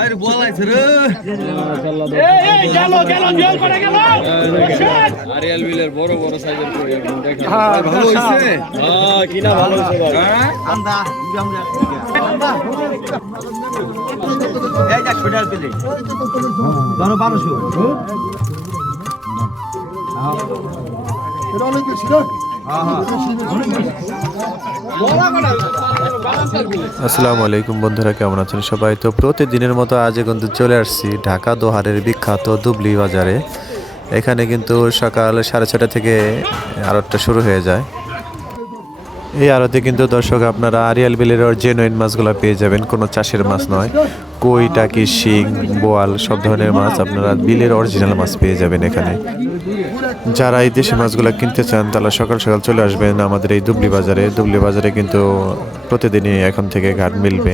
আর বলাইছে রে। এই গেল গেল জল করে গেল। আরিয়াল বিলের বড় বড় সাইজের করে একদম হ্যাঁ, ভালো হ্যাঁ, হইছে? হ্যাঁ।, হ্যাঁ কি ভালো হইছে ভাই। আন্দা জামলা এই যা ছোটার বিলে ধরো 1200 হ্যাঁ। এটা অনেক বেশি না? আসসালামু আলাইকুম বন্ধুরা, কেমন আছেন সবাই? তো প্রতিদিনের মতো আজ কিন্তু চলে আসছি ঢাকা দোহারের বিখ্যাত দুবলি বাজারে। এখানে কিন্তু সকাল সাড়ে ছটা থেকে আড়তটা শুরু হয়ে যায়। এই আড়তে কিন্তু দর্শক আপনারা আরিয়াল বিলের জেনুইন মাছগুলো পেয়ে যাবেন, কোনো চাষের মাছ নয়। কই টাকি শিং বোয়াল সব ধরনের মাছ আপনারা বিলের অরিজিনাল মাছ পেয়ে যাবেন এখানে যারা এই দেশি মাছগুলো কিনতে চান তারা সকাল সকাল চলে আসবেন আমাদের এই দুবলি বাজারে দুবলি বাজারে কিন্তু প্রতিদিনই এখন থেকে ঘাট মিলবে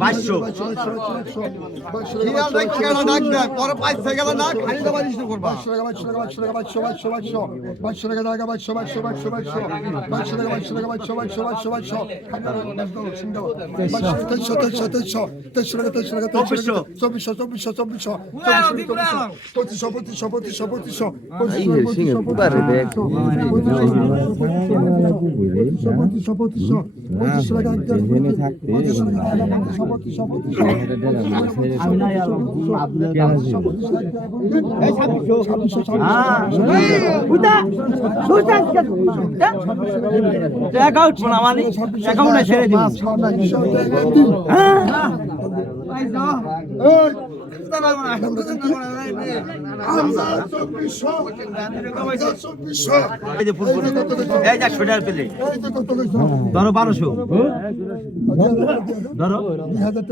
পাঁচশো টাকা বাইশো বাইশো বাইশো বাইশো তেইশশো তেইশশো তেইশশো তেইশশো টাকা তেইশশো টাকা তেইশশো চব্বিশশো চব্বিশশো চব্বিশশো অ্যাকাউন্ট মানে অ্যাকাউন্টে ছেড়ে দিন হ্যাঁ ধরো বারোশো ধরো দুই হাজার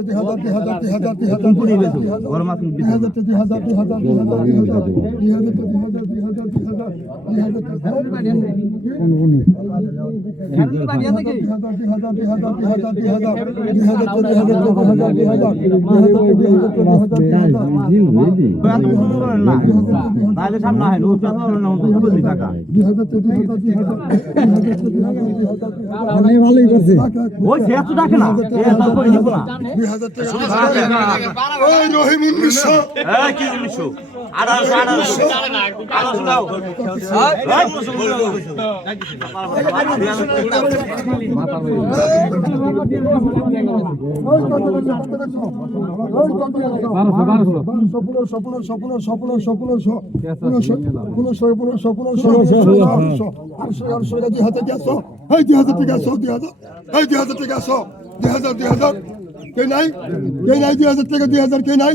ভালোই করছে ওই সে এত ডাকে না দুই হাজার টাকা রহিম উনিশশো কি উনিশশো দুই হাজার দুই হাজার কে নাই কে নাই দুই হাজার টাকা দুই হাজার কে নাই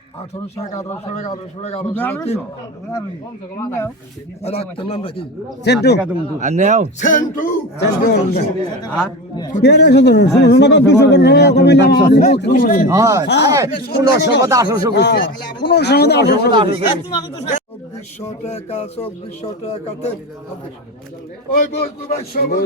আঠারোশো টাকা আঠারোশো টাকা আঠারোশো টাকা আঠারোশো ডাক্তার নাম রাখি। সেন্টু। আর নেও। সেন্টু। চব্বিশশো টাকা চব্বিশশো টাকা ওই বন্ধু ভাই সবাই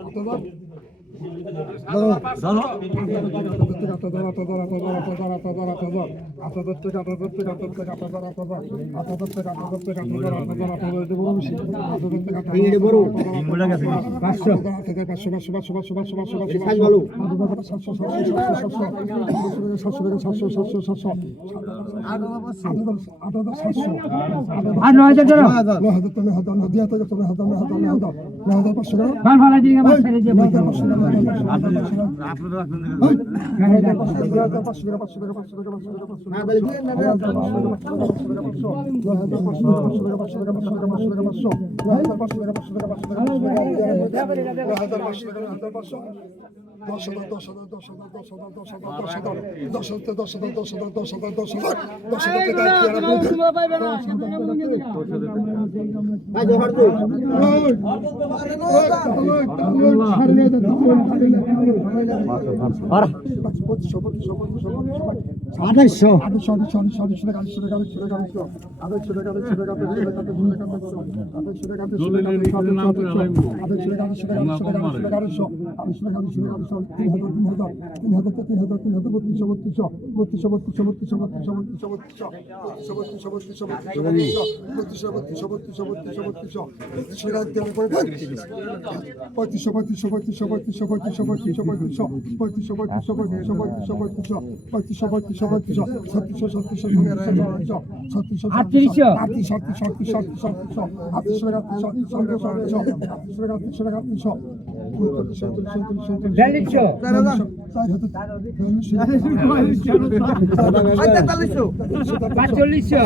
অথবা নয় হাজার নয় হাজার নয় হাজার পাঁচশো টাকা। পাঁচশো হাজার হাজার হাজার হাজার হাজার হাজার হাজার হাজার টাকা টাকা টাকা টাকা টাকা টাকা টাকা টাকা টাকা টাকা টাকা টাকা টাকা টাকা টাকা টাকা টাকা দশ হাজার দশ হাজার দশ হাজার দশ দশ হাজার দশ হাজার দশ হাজার দশ হাজার দশ হাজার দশ হাজার দশ হাজার দশ হাজার টাকা আড়াইশো আড়াইশো আড়াইশো আড়াইশো আড়াইশো টাকা আড়াইশো টাকা আড়াইশো টাকা আড়াইশো আড়াইশো টাকা আড়াইশো টাকা আড়াইশো টাকা আড়াইশো টাকা আড়াইশো টাকা আড়াইশো টাকা আড়াইশো টাকা আড়াইশো টাকা আড়াইশো টাকা আড়াইশো টাকা আড়াইশো আড়াইশো টাকা আড়াইশো টাকা আড়াইশো তিন হাজার তিন হাজার তিন হাজার তিন হাজার তিন হাজার বত্রিশশো বত্রিশশো বত্রিশশো বত্রিশশো বত্রিশশো বত্রিশশো বত্রিশশো বত্রিশশো বত্রিশশো বত্রিশশো বত্রিশশো বত্রিশশো বত্রিশশো বত্রিশশো বত্রিশশো পঁয়ত্রিশশো পঁয়ত্রিশশো পঁয়ত্রিশশো পঁয়ত্রিশশো পঁয়ত্রিশশো পঁয়ত্রিশশো পঁয়ত্রিশশো পঁয়ত্রিশশো পঁয়ত্রিশশো পঁয়ত্রিশশো পঁয়ত্রিশশো পঁয়ত্রিশশো পঁয়ত্রিশশো পঁয়ত্রিশশো ছত্রিশশো ছত্রিশশো ছত্রিশশো আটত্রিশশো। আটত্রিশ আটত্রিশ আটত্রিশ আটত্রিশ আটত্রিশ আটত্রিশ আটত্রিশ পাঁচচল্লিশশো ভালো মানে পাঁচ কেজি উপরে গেলে সাড়ে তিন কেজি মাছ হইবো। সাড়ে তিন কেজি চার কেজি হচ্ছে মাপ দেন ওই কত কইছেন টাকি টাকি ওই কত কইছেন টাকি টাকি পনেরোশো পনেরোশো পনেরোশো পনেরোশো দুই হাজার দুই হাজার দুই হাজার দুই হাজার দুই হাজার বাইশশো টাকা বাইশশো টাকা বাইশশো টাকা বাইশশো বাইশশো বাইশশো বাইশশো চল্লিশশো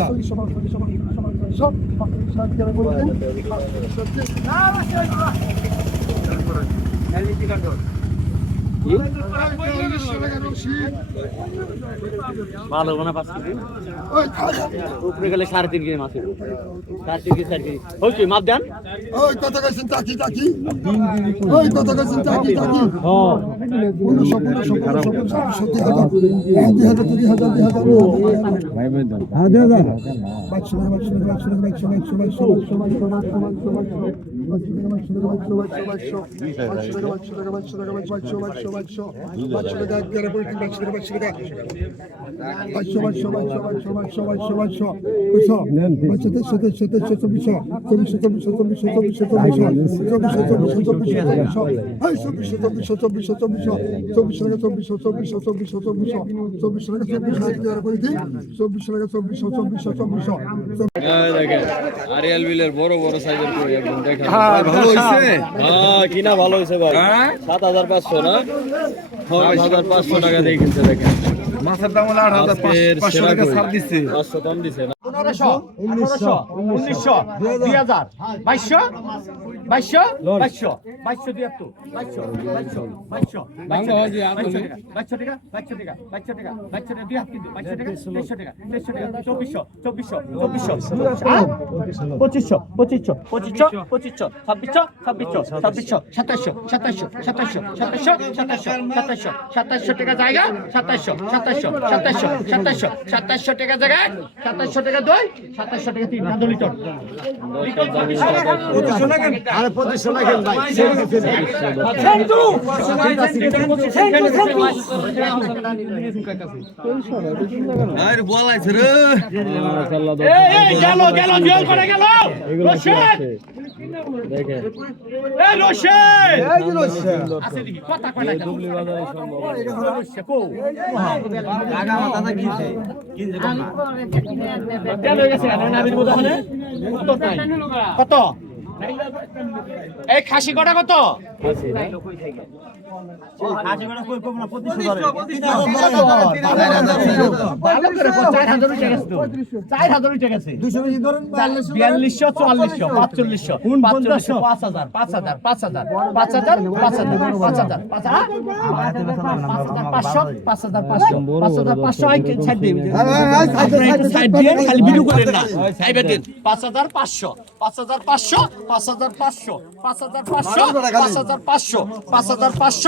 ভালো না পাঁচ কেজি উপরে গেলে সাড়ে তিন কেজি মাছ সাড়ে তিন কেজি চার কেজি ওকে মাপ দেন ওই কত করছেন চাকি চাকি ওই কত করছেন চাকি চাকি হাজার চব্বিশ চব্বিশ চব্বিশ আরিয়াল বিলের বড় বড় সাইজের করে একদম দেখা ভালো হইছে? হ্যাঁ কিনা ভালো হইছে ভাই। হ্যাঁ? 7500 না? 7500 টাকা দিয়ে কিনতে দেখেন। মাছের দাম হলো 8500 টাকা ছাড় দিছে। 500 কম দিছে 1500 1900 1900 2000 2200 বাইশশো? বাইশশো বাইশশো? বাইশশো তিয়াত্তর বাইশশো বাইশশো বাইশশো। বাইশশো বাইশশো টাকা বাইশশো টাকা বাইশশো টাকা বাইশশো টাকা দুই হাত কিন্তু বাইশশো টাকা তেইশশো টাকা তেইশশো টাকা চব্বিশশো চব্বিশশো চব্বিশশো। পঁচিশশো পঁচিশশো পঁচিশশো পঁচিশশো ছাব্বিশশো। ছাব্বিশশো ছাব্বিশশো সাতাশশো সাতাশশো সাতাশশো সাতাশশো সাতাশশো সাতাশশো সাতাশশো টাকা জায়গা সাতাশশো সাতাশশো সাতাশশো সাতাশশো সাতাশশো টাকা জায়গায় সাতাশশো টাকা দই সাতাশশো টাকা তিন কাঁদো লিটন আরে পঁচিশশো লাগেন ভাই। আর বলাইছে রে। গেল গেল জল করে গেল। রশিদ। দেখেন। এই রশিদ। আছে দেখি কথা কয় না ডুবলি বাজারে সম্ভব কেন হয়ে গেছে? নাবির বোধহনে উত্তর নাই কত? এই খাসি কটা কত? পাঁচ পাঁচ পাঁচ পাঁচ পাঁচ পাঁচ পাঁচ পাঁচ হাজার পাঁচশো পাঁচ হাজার পাঁচশো পাঁচ হাজার পাঁচশো পাঁচ হাজার পাঁচশো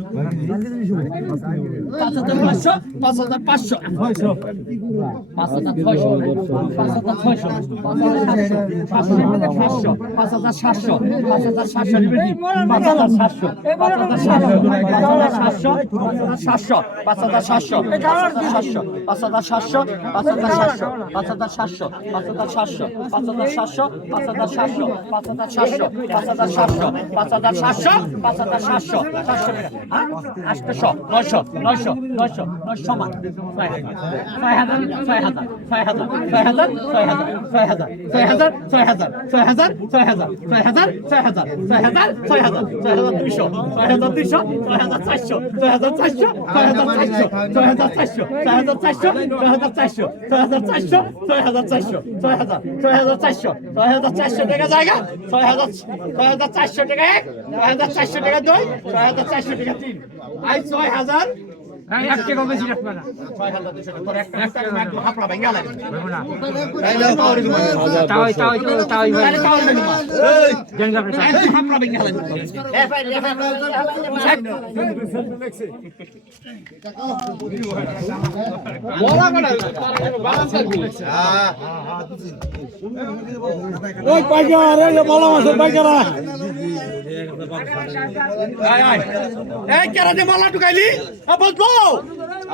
পাঁচ হাজার পাঁচশো পাঁচ হাজার পাঁচশো পাঁচ হাজার ছয়শো পাঁচ হাজার পাঁচ হাজার সাতশো পাঁচ হাজার সাতশো পাঁচ হাজার সাতশো পাঁচ হাজার সাতশো পাঁচ হাজার সাতশো পাঁচ হাজার সাতশো পাঁচ হাজার সাতশো পাঁচ হাজার সাতশো পাঁচ হাজার সাতশো পাঁচ হাজার সাতশো পাঁচ হাজার সাতশো পাঁচ হাজার সাতশো পাঁচ হাজার সাতশো পাঁচ হাজার সাতশো পাঁচ হাজার সাতশো পাঁচ হাজার সাতশো সাতশো আটশো নয়শো নয়শো নয়শো নয়শো সমান ছয় হাজার ছয় হাজার ছয় হাজার ছয় হাজার ছয় হাজার ছয় হাজার ছয় হাজার ছয় হাজার ছয় হাজার ছয় হাজার ছয় হাজার ছয় হাজার ছয় হাজার ছয় হাজার দুইশো ছয় হাজার দুইশো ছয় হাজার চারশো ছয় হাজার চারশো ছয় হাজার চারশো ছয় হাজার চারশো ছয় হাজার চারশো ছয় হাজার চারশো ছয় হাজার চারশো ছয় হাজার চারশো ছয় হাজার ছয় হাজার চারশো ছয় হাজার চারশো টাকা জায়গা ছয় হাজার ছয় হাজার চারশো টাকা এক ছয় হাজার চারশো টাকা দুই ছয় হাজার চারশো টাকা আই ছয় হাজার Jangan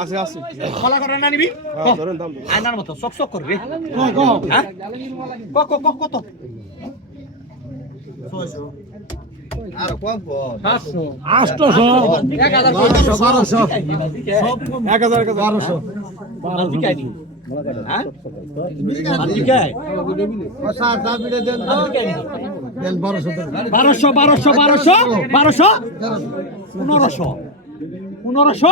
আছে আছে মালা করে না নিবি আয়নার মতো চক চক করবি। হ্যাঁ? ক ক ক কত বারোশো। বারোশো। হ্যাঁ? বারোশো বারোশো বারোশো পনেরোশো।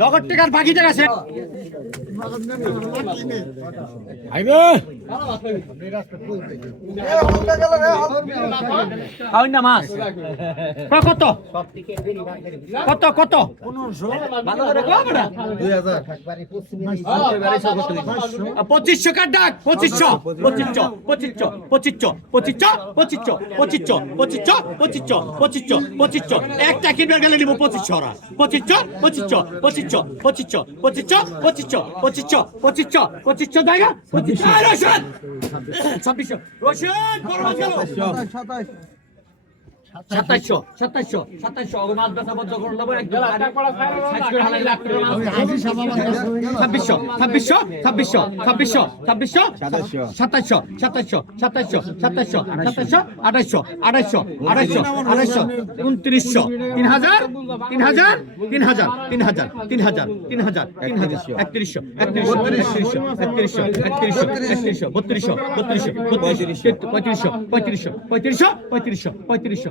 নগদ টাকার বাকি টাকা আছে আইবে? খাওয়াই না মাছ। কত? কত কত। পঁচিশশো কার ডাক? পঁচিশশো। পঁচিশশো পঁচিশশো পঁচিশশো পঁচিশশো পঁচিশশো পঁচিশশো পঁচিশশো পঁচিশশো পঁচিশশো পঁচিশশো। একটা কিনবার গেলে নিবো পঁচিশশো ওরা পঁচিশ পঁচিশশো পঁচিশ পঁচিশশো পঁচিশ পঁচিশশো পঁচিশ পঁচিশশো পঁচিশশো জায়গা পঁচিশ আয় রোশন ছাব্বিশশো রোশন বড় মাছ গেল সাতাইশশো সাতাইশশো সাতাইশশো ওকে মাছ বেচা বদ্ধ করে দেবো একদম সাইজ করে করে ছাব্বিশশো ছাব্বিশশো ছাব্বিশশো ছাব্বিশশো ছাব্বিশশো সাতাইশশো। সাতাইশশো সাতাইশশো সাতাইশশো সাতাইশশো আঠাইশশো আঠাইশশো আঠাইশশো আঠাইশশো উনত্রিশশো তিন হাজার তিন হাজার তিন হাজার তিন হাজার তিন হাজার তিন হাজার তিন হাজার একত্রিশশো একত্রিশশো একত্রিশশো একত্রিশশো একত্রিশশো একত্রিশশো বত্রিশশো বত্রিশশো বত্রিশশো পঁয়ত্রিশশো পঁয়ত্রিশশো পঁয়ত্রিশশো পঁয়ত্রিশশো পঁয়ত্রিশশো পঁয়ত্রিশশো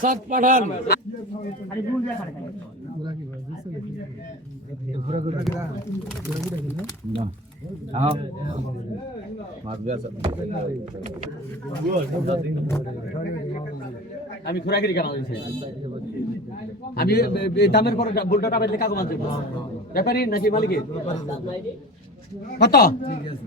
আসাদ পাঠান। আমি ঘোরাঘুরি কেন আমি দামের পরে বুলটা টাবের লেখা কমাতে ব্যাপারই নাকি মালিকের? কত? ঠিক আছে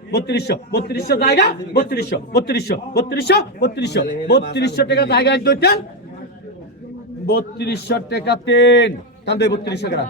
বত্রিশশো বত্রিশশো জায়গা, বত্রিশশো বত্রিশশো বত্রিশশো বত্রিশশো বত্রিশশো টাকা জায়গা এক দুই তেল বত্রিশশো টাকা তেল কান্দে বত্রিশশো গ্রাম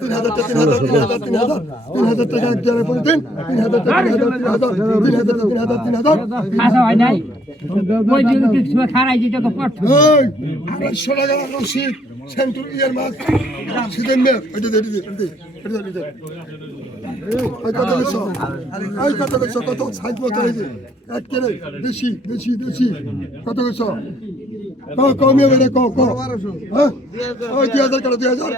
তিন হাজার তিন হাজার তিন হাজার তিন হাজার তিন হাজার টাকা এক তিন হাজার টাকা তিন হাজার তিন হাজার তিন হাজার তিন হাজার আড়াইশো টাকা রশি সেন্টুর ইয়ার মাছ। শীতের মেয়াদ ওইটা দিয়ে কত কত সাইজ মতো দেশি দেশি দেশি। কত কিছু ক কমিয়ে বেড়ে ক ক হ্যাঁ ওই দুই হাজার কাটা দুই হাজার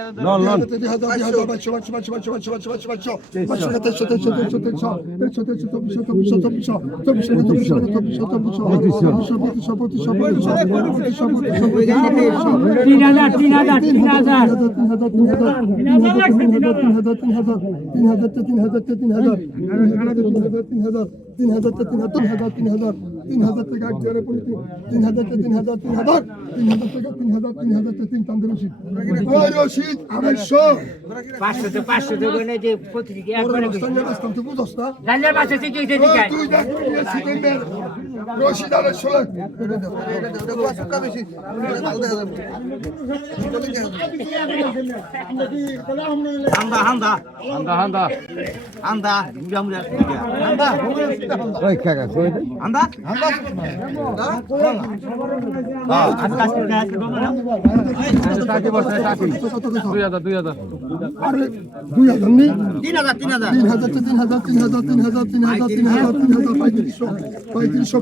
দুই হাজার দুই হাজার বাইশশো বাইশশো বাইশশো বাইশশো বাইশশো বাইশশো বাইশশো বাইশশো বাইশশো টাকা তেইশশো তেইশশো তেইশশো তেইশশো তেইশশো তেইশশো চব্বিশশো চব্বিশশো চব্বিশশো চব্বিশশো চব্বিশশো পঁচিশশো পঁচিশশো পঁচিশশো পঁচিশশো পঁচিশশো পঁচিশশো তিন হাজার তিন হাজার তিন হাজার তিন হাজার তিন হাজার তিন হাজার তিন হাজার তিন হাজার তিন হাজার তিন হাজার তিন হাজার তিন হাজার তিন হাজার তিন হাজার তিন হাজার তিন হাজার তিন হাজার টাকা এক জায়গায় পড়ে তিন হাজার তিন হাজার তিন হাজার তিন হাজার টাকা তিন হাজার তিন হাজার তিন তান্দের রসিদ। ওই রসিদ আড়াইশো। পাঁচশো তো পাঁচশো তো বলে যে প্রতিদিকে একবারে রাস্তা তুই বুঝস না? রান্নার পাশে থেকে ওই তুই দেখ রশিদ আড়াইশো। লাখ হান্দা হান্দা হান্দা হান্দা হান্দা হান্দা ওই কাকা কই হান্দা হান্দা পঁয়ত্রিশশো